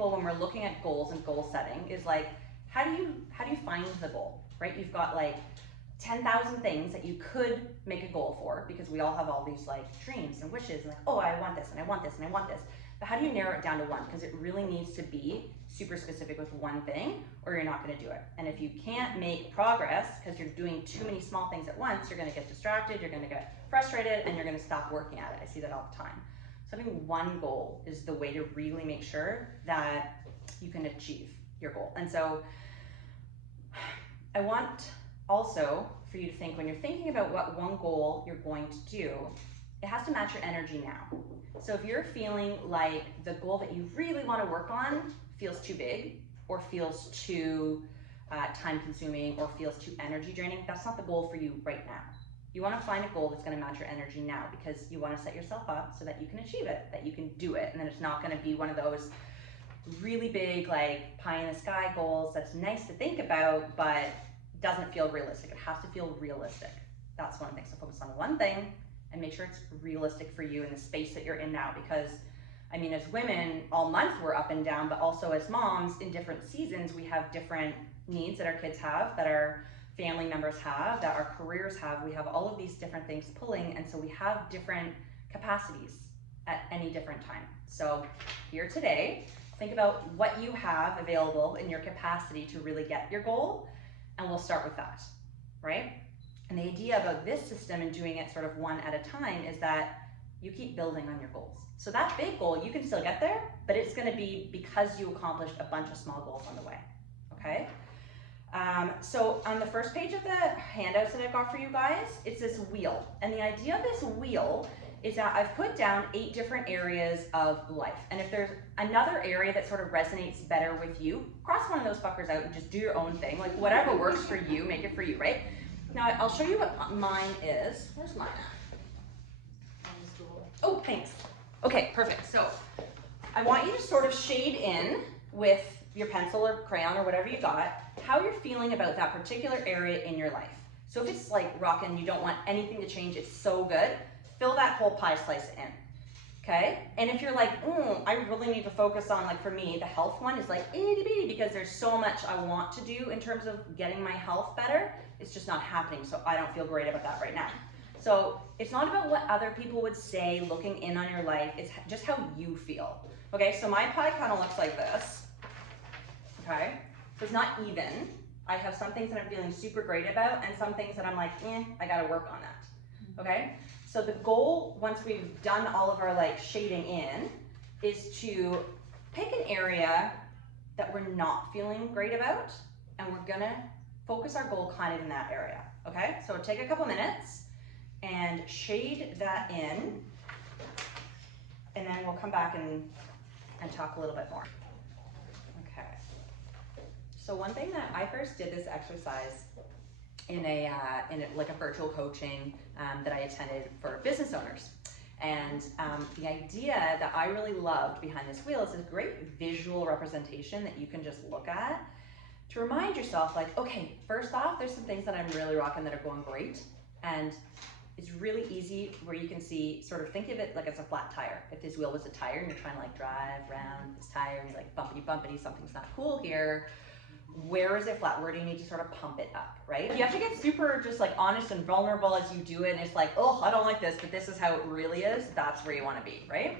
people when we're looking at goals and goal setting is like, how do you find the goal, right? You've got like 10,000 things that you could make a goal for, because we all have all these like dreams and wishes and like, oh, I want this and I want this and I want this. But how do you narrow it down to one? Because it really needs to be super specific with one thing, or you're not going to do it. And if you can't make progress because you're doing too many small things at once, you're going to get distracted, you're going to get frustrated, and you're going to stop working at it. I see that all the time. So having one goal is the way to really make sure that you can achieve your goal. And so I want also for you to think, when you're thinking about what one goal you're going to do, it has to match your energy now. So if you're feeling like the goal that you really want to work on feels too big, or feels too time consuming, or feels too energy draining, that's not the goal for you right now. You want to find a goal that's going to match your energy now, because you want to set yourself up so that you can achieve it, that you can do it, and then it's not going to be one of those really big, like pie in the sky goals that's nice to think about, but doesn't feel realistic. It has to feel realistic. That's one thing. So focus on one thing and make sure it's realistic for you in the space that you're in now, because I mean, as women, all month we're up and down, but also as moms in different seasons, we have different needs that our kids have, that our family members have, that our careers have. We have all of these different things pulling, and so we have different capacities at any different time. So here today, think about what you have available in your capacity to really get your goal, and we'll start with that, right? And the idea about this system and doing it sort of one at a time is that you keep building on your goals. So that big goal, you can still get there, but it's gonna be because you accomplished a bunch of small goals on the way, okay? So on the first page of the handouts that I've got for you guys, it's this wheel. And the idea of this wheel is that I've put down 8 different areas of life. And if there's another area that sort of resonates better with you, cross one of those fuckers out and just do your own thing. Like whatever works for you, make it for you, right? Now I'll show you what mine is. Where's mine at? Oh, thanks. Okay, perfect. So I want you to sort of shade in with your pencil or crayon or whatever you got, how you're feeling about that particular area in your life. So if it's like rockin', you don't want anything to change, it's so good, fill that whole pie slice in, okay? And if you're like, I really need to focus on, like for me, the health one is like itty bitty, because there's so much I want to do in terms of getting my health better, it's just not happening, so I don't feel great about that right now. So it's not about what other people would say looking in on your life, it's just how you feel. Okay, so my pie kind of looks like this, okay? So it's not even. I have some things that I'm feeling super great about and some things that I'm like, I gotta work on that, okay? So the goal, once we've done all of our like shading in, is to pick an area that we're not feeling great about, and we're gonna focus our goal kind of in that area, okay? So take a couple minutes and shade that in, and then we'll come back and talk a little bit more. Okay. So one thing that I first did this exercise in like a virtual coaching that I attended for business owners. And the idea that I really loved behind this wheel is a great visual representation that you can just look at to remind yourself like, okay, first off, there's some things that I'm really rocking that are going great. And it's really easy where you can see, sort of think of it like it's a flat tire. If this wheel was a tire and you're trying to like drive around this tire and you're like bumpity bumpity, something's not cool here. Where is it flat? Where do you need to sort of pump it up, right? You have to get super just like honest and vulnerable as you do it, and it's like, oh, I don't like this, but this is how it really is. That's where you want to be, right?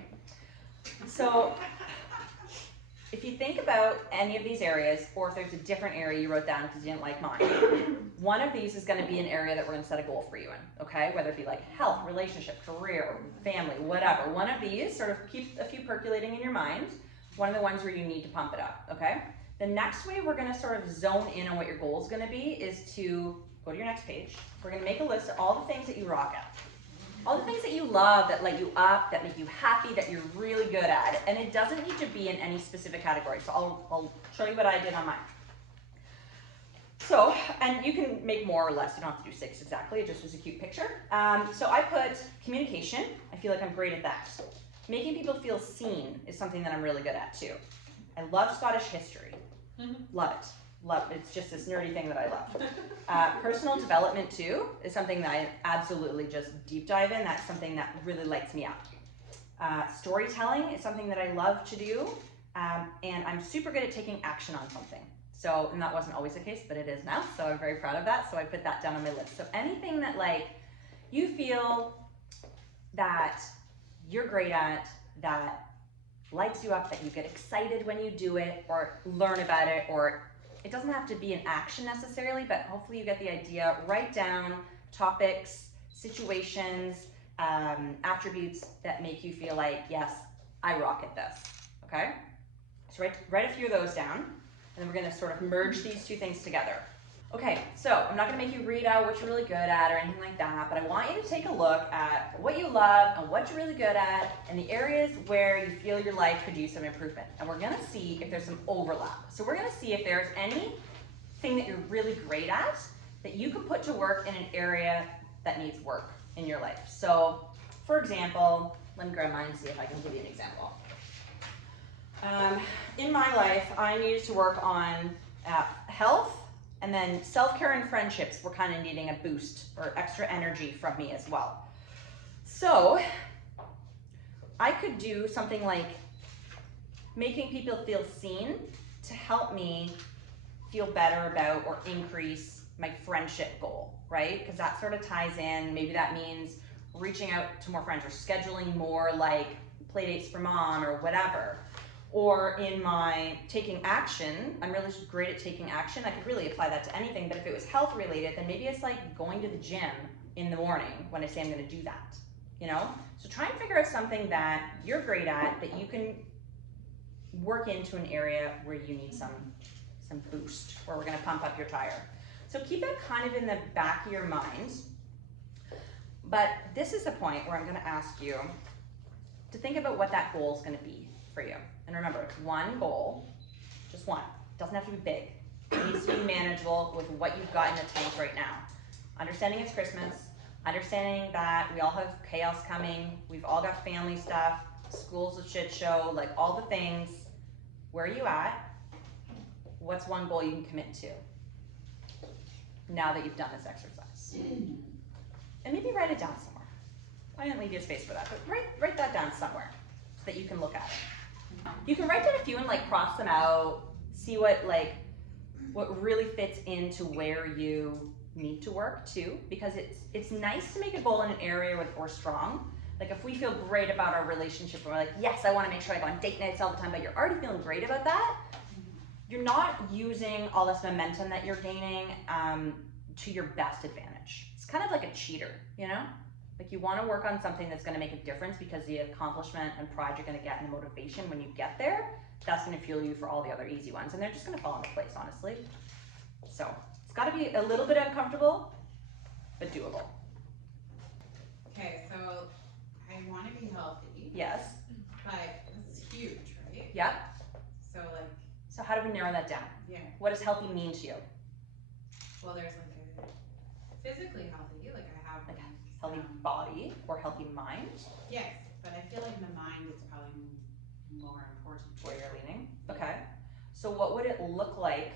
So if you think about any of these areas, or if there's a different area you wrote down because you didn't like mine, one of these is going to be an area that we're going to set a goal for you in, okay? Whether it be like health, relationship, career, family, whatever. One of these, sort of keep a few percolating in your mind. One of the ones where you need to pump it up, okay? The next way we're going to sort of zone in on what your goal is going to be is to go to your next page. We're going to make a list of all the things that you rock at. All the things that you love, that light you up, that make you happy, that you're really good at. And it doesn't need to be in any specific category. So I'll show you what I did on mine. So, and you can make more or less. You don't have to do 6 exactly. It just was a cute picture. So I put communication. I feel like I'm great at that. Making people feel seen is something that I'm really good at too. I love Scottish history. Love it. Love it. It's just this nerdy thing that I love. Personal development too is something that I absolutely just deep dive in. That's something that really lights me up. Storytelling is something that I love to do. and I'm super good at taking action on something. So, and that wasn't always the case, but it is now, so I'm very proud of that, so I put that down on my list. So anything that like you feel that you're great at, that lights you up, that you get excited when you do it, or learn about it, or it doesn't have to be an action necessarily, but hopefully you get the idea. Write down topics, situations, attributes that make you feel like, yes, I rock at this, okay? So write a few of those down, and then we're gonna sort of merge these two things together. Okay, so I'm not gonna make you read out what you're really good at or anything like that, but I want you to take a look at what you love and what you're really good at and the areas where you feel your life could use some improvement. And we're gonna see if there's some overlap. So we're gonna see if there's anything that you're really great at that you can put to work in an area that needs work in your life. So, for example, let me grab mine and see if I can give you an example. In my life, I needed to work on health, and then self-care and friendships were kind of needing a boost or extra energy from me as well. So I could do something like making people feel seen to help me feel better about or increase my friendship goal, right? Because that sort of ties in. Maybe that means reaching out to more friends or scheduling more like play dates for mom or whatever. Or in my taking action, I'm really great at taking action. I could really apply that to anything, but if it was health related, then maybe it's like going to the gym in the morning when I say I'm gonna do that, you know? So try and figure out something that you're great at that you can work into an area where you need some boost, where we're gonna pump up your tire. So keep that kind of in the back of your mind. But this is the point where I'm gonna ask you to think about what that goal is gonna be for you. And remember, it's one goal, just one. It doesn't have to be big. It needs to be manageable with what you've got in the tank right now. Understanding it's Christmas, understanding that we all have chaos coming, we've all got family stuff, school's a shit show, like all the things. Where are you at? What's one goal you can commit to now that you've done this exercise? And maybe write it down somewhere. I didn't leave you space for that, but write that down somewhere so that you can look at it. You can write down a few and like cross them out, see what really fits into where you need to work too, because it's nice to make a goal in an area where we're strong. Like if we feel great about our relationship, we're like, yes, I want to make sure I go on date nights all the time, but you're already feeling great about that, you're not using all this momentum that you're gaining to your best advantage. It's kind of like a cheater, you know? Like you want to work on something that's going to make a difference, because the accomplishment and pride you're going to get and the motivation when you get there, that's going to fuel you for all the other easy ones, and they're just going to fall into place, honestly. So it's got to be a little bit uncomfortable, but doable. Okay, so I want to be healthy. Yes. But it's huge, right? Yep. So how do we narrow that down? Yeah. What does healthy mean to you? Well, there's like a physically healthy, like I have Like healthy body or healthy mind? Yes, but I feel like the mind is probably more important. Where you're leaning? Okay. So what would it look like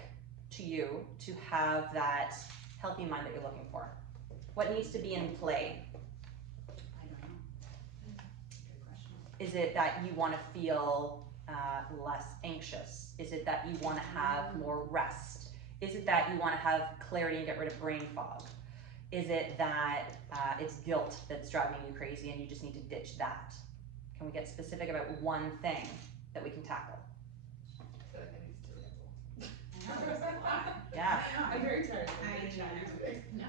to you to have that healthy mind that you're looking for? What needs to be in play? I don't know. Good question. Is it that you want to feel less anxious? Is it that you want to have more rest? Is it that you want to have clarity and get rid of brain fog? Is it that it's guilt that's driving you crazy and you just need to ditch that? Can we get specific about one thing that we can tackle? I feel like I need to I know, there's a lot. Yeah. I'm very tired. No.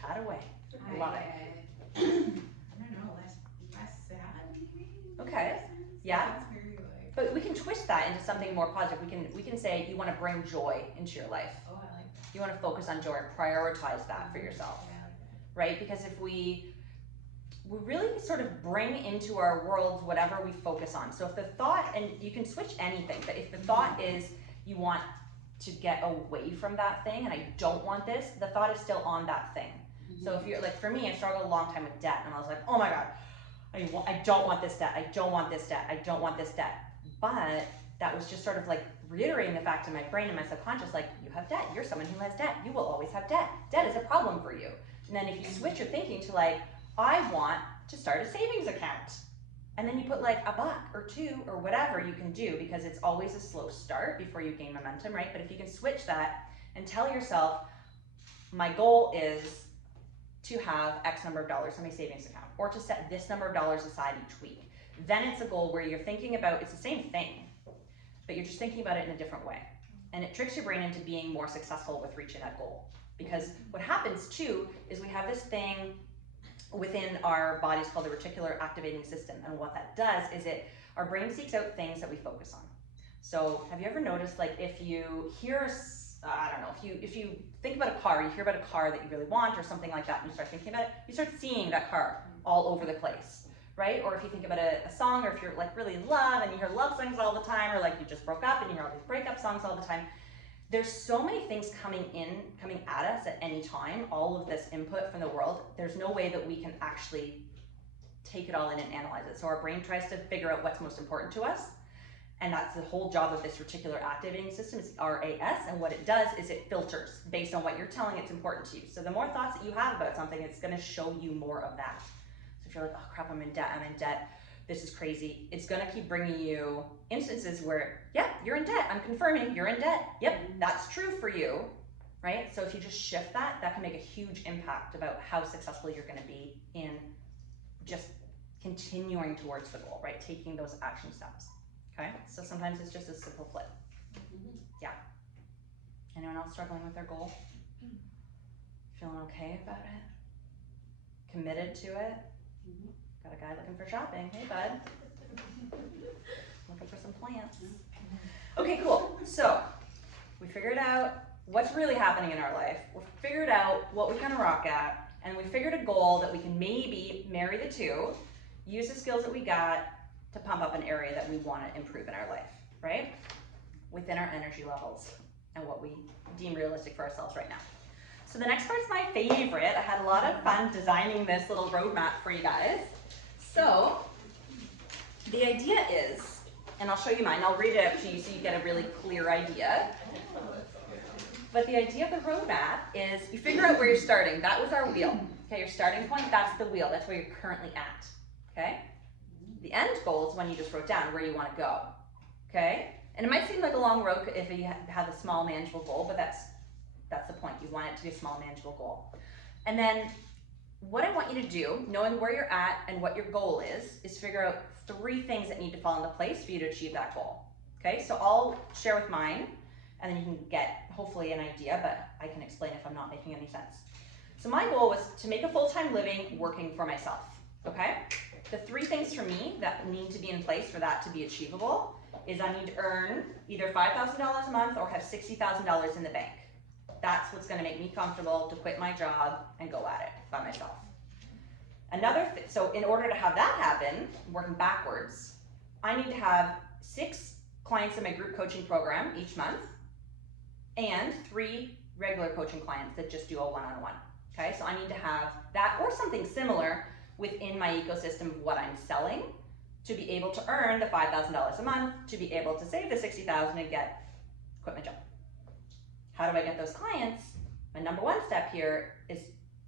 Chat away. I love it. I don't know, less sad maybe? Okay. Sense? Yeah. That's very like, But we can twist that into something more positive. We can say you want to bring joy into your life. oh, I like that. You want to focus on joy, prioritize that for yourself, Yeah, I like that. right? Because if we really sort of bring into our world whatever we focus on. So if the thought, and you can switch anything, but if the thought is you want to get away from that thing and I don't want this, the thought is still on that thing. So if you're like, for me, I struggled a long time with debt, and I was like, oh my God, I don't want this debt, I don't want this debt, I don't want this debt. But that was just sort of like reiterating the fact in my brain and my subconscious, like, you have debt, you're someone who has debt, you will always have debt. Debt is a problem for you. And then if you switch your thinking to like, I want to start a savings account, And then you put like $1 or $2 or whatever you can do, because it's always a slow start before you gain momentum, right? But if you can switch that and tell yourself, my goal is to have X number of dollars in my savings account, or to set this number of dollars aside each week. Then it's a goal where you're thinking about, it's the same thing, but you're just thinking about it in a different way. And it tricks your brain into being more successful with reaching that goal. Because what happens too, is we have this thing within our bodies called the reticular activating system. And what that does is our brain seeks out things that we focus on. So have you ever noticed, like, if you hear, I don't know, if you think about a car, you hear about a car that you really want or something like that, and you start thinking about it, you start seeing that car all over the place, right? Or if you think about a song, or if you're like really in love and you hear love songs all the time, or like you just broke up and you hear all these breakup songs all the time. There's so many things coming at us at any time, all of this input from the world. There's no way that we can actually take it all in and analyze it. So our brain tries to figure out what's most important to us. And that's the whole job of this reticular activating system, is RAS. And what it does is it filters based on what you're telling it's important to you. So the more thoughts that you have about something, it's going to show you more of that. So if you're like, oh crap, I'm in debt, this is crazy, it's going to keep bringing you instances where, yep, you're in debt, I'm confirming you're in debt, yep, that's true for you, right? So if you just shift that, that can make a huge impact about how successful you're going to be in just continuing towards the goal, right? Taking those action steps. Okay, so sometimes it's just a simple flip. Yeah. Anyone else struggling with their goal? Feeling okay about it? Committed to it? Got a guy looking for shopping. Hey, bud. Looking for some plants. Okay, cool. So we figured out what's really happening in our life. We figured out what we kind of rock at, and we figured a goal that we can maybe marry the two, use the skills that we got to pump up an area that we want to improve in our life, right? Within our energy levels and what we deem realistic for ourselves right now. So the next part's my favorite. I had a lot of fun designing this little roadmap for you guys. So the idea is, and I'll show you mine, I'll read it out to you so you get a really clear idea. But the idea of the roadmap is you figure out where you're starting. That was our wheel. Okay, your starting point, that's the wheel. That's where you're currently at. Okay? The end goal is when you just wrote down where you want to go. Okay? And it might seem like a long road if you have a small manageable goal, but that's the point. You want it to be a small manageable goal. And then what I want you to do, knowing where you're at and what your goal is figure out 3 things that need to fall into place for you to achieve that goal. Okay? So I'll share with mine, and then you can get hopefully an idea, but I can explain if I'm not making any sense. So my goal was to make a full-time living working for myself. Okay? The 3 things for me that need to be in place for that to be achievable is I need to earn either $5,000 a month or have $60,000 in the bank. That's what's going to make me comfortable to quit my job and go at it by myself. So in order to have that happen, working backwards, I need to have 6 clients in my group coaching program each month and 3 regular coaching clients that just do a one-on-one. Okay, so I need to have that or something similar within my ecosystem of what I'm selling to be able to earn the $5,000 a month, to be able to save the $60,000 and quit my job. How do I get those clients? My number 1 step here is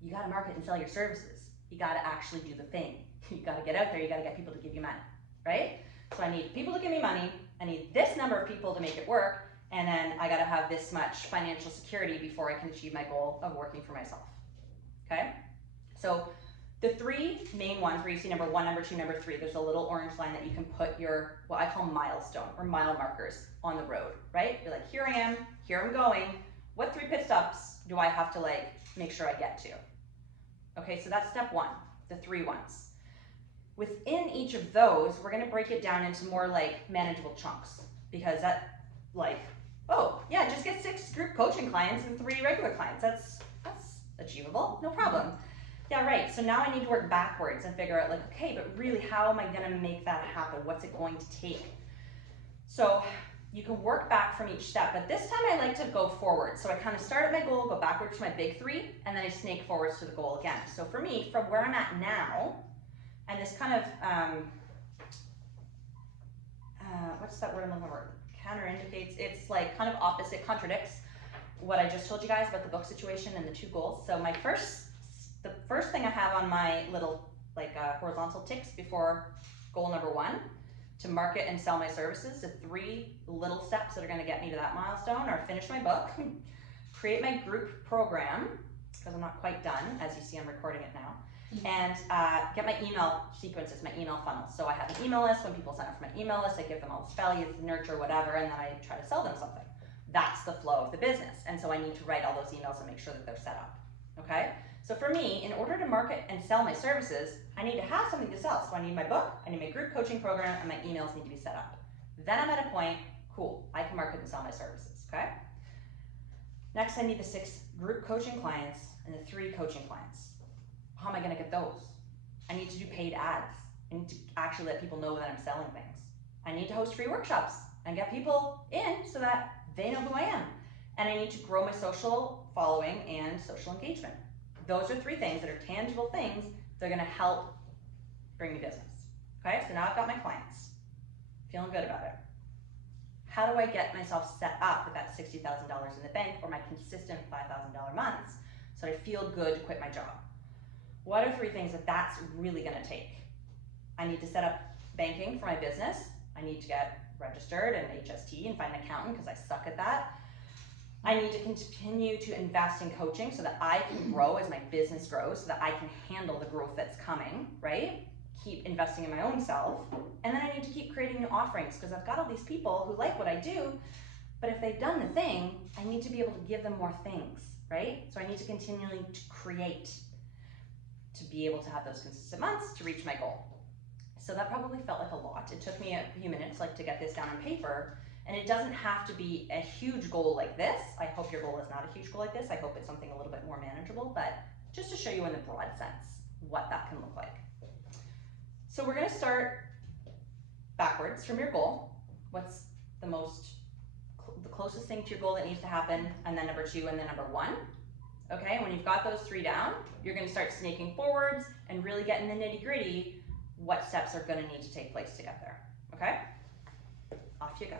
you got to market and sell your services. You got to actually do the thing. You got to get out there. You got to get people to give you money, right? So I need people to give me money. I need this number of people to make it work. And then I got to have this much financial security before I can achieve my goal of working for myself. Okay? So the 3 main ones where you see number 1, number 2, number 3, there's a little orange line that you can put your, what I call milestone or mile markers on the road, right? You're like, here I am, here I'm going. What 3 pit stops do I have to like make sure I get to? Okay, so that's step 1, the 3 ones. Within each of those, we're gonna break it down into more like manageable chunks, because that like, oh yeah, just get 6 group coaching clients and 3 regular clients. That's achievable, no problem. Yeah, right, so now I need to work backwards and figure out like, okay, but really how am I gonna make that happen? What's it going to take? So you can work back from each step, but this time I like to go forward. So I kind of start at my goal, go backwards to my big 3, and then I snake forwards to the goal again. So for me, from where I'm at now, and this kind of, what's that word I'm looking for? Counterindicates, it's like kind of opposite, contradicts what I just told you guys about the book situation and the 2 goals. So the first thing I have on my little like horizontal ticks before goal number 1, to market and sell my services. The 3 little steps that are gonna get me to that milestone are finish my book, create my group program, because I'm not quite done, as you see I'm recording it now, and get my email sequences, my email funnels. So I have an email list. When people sign up for my email list, I give them all this value, nurture, whatever, and then I try to sell them something. That's the flow of the business. And so I need to write all those emails and make sure that they're set up, okay? So for me, in order to market and sell my services, I need to have something to sell. So I need my book, I need my group coaching program, and my emails need to be set up. Then I'm at a point, cool, I can market and sell my services, okay? Next, I need the 6 group coaching clients and the 3 coaching clients. How am I gonna get those? I need to do paid ads. I need to actually let people know that I'm selling things. I need to host free workshops and get people in so that they know who I am. And I need to grow my social following and social engagement. Those are 3 things that are tangible things that are gonna help bring me business. Okay, so now I've got my clients. Feeling good about it. How do I get myself set up with that $60,000 in the bank or my consistent $5,000 months so I feel good to quit my job? What are 3 things that that's really gonna take? I need to set up banking for my business. I need to get registered and HST and find an accountant because I suck at that. I need to continue to invest in coaching so that I can grow as my business grows, so that I can handle the growth that's coming, right? Keep investing in my own self. And then I need to keep creating new offerings because I've got all these people who like what I do, but if they've done the thing, I need to be able to give them more things, right? So I need to continually to create to be able to have those consistent months to reach my goal. So that probably felt like a lot. It took me a few minutes to get this down on paper. And it doesn't have to be a huge goal like this. I hope your goal is not a huge goal like this. I hope it's something a little bit more manageable, but just to show you in the broad sense what that can look like. So we're gonna start backwards from your goal. What's the closest thing to your goal that needs to happen, and then number 2, and then number 1. Okay, when you've got those 3 down, you're gonna start snaking forwards and really get in the nitty gritty what steps are gonna need to take place to get there, okay? Off you go.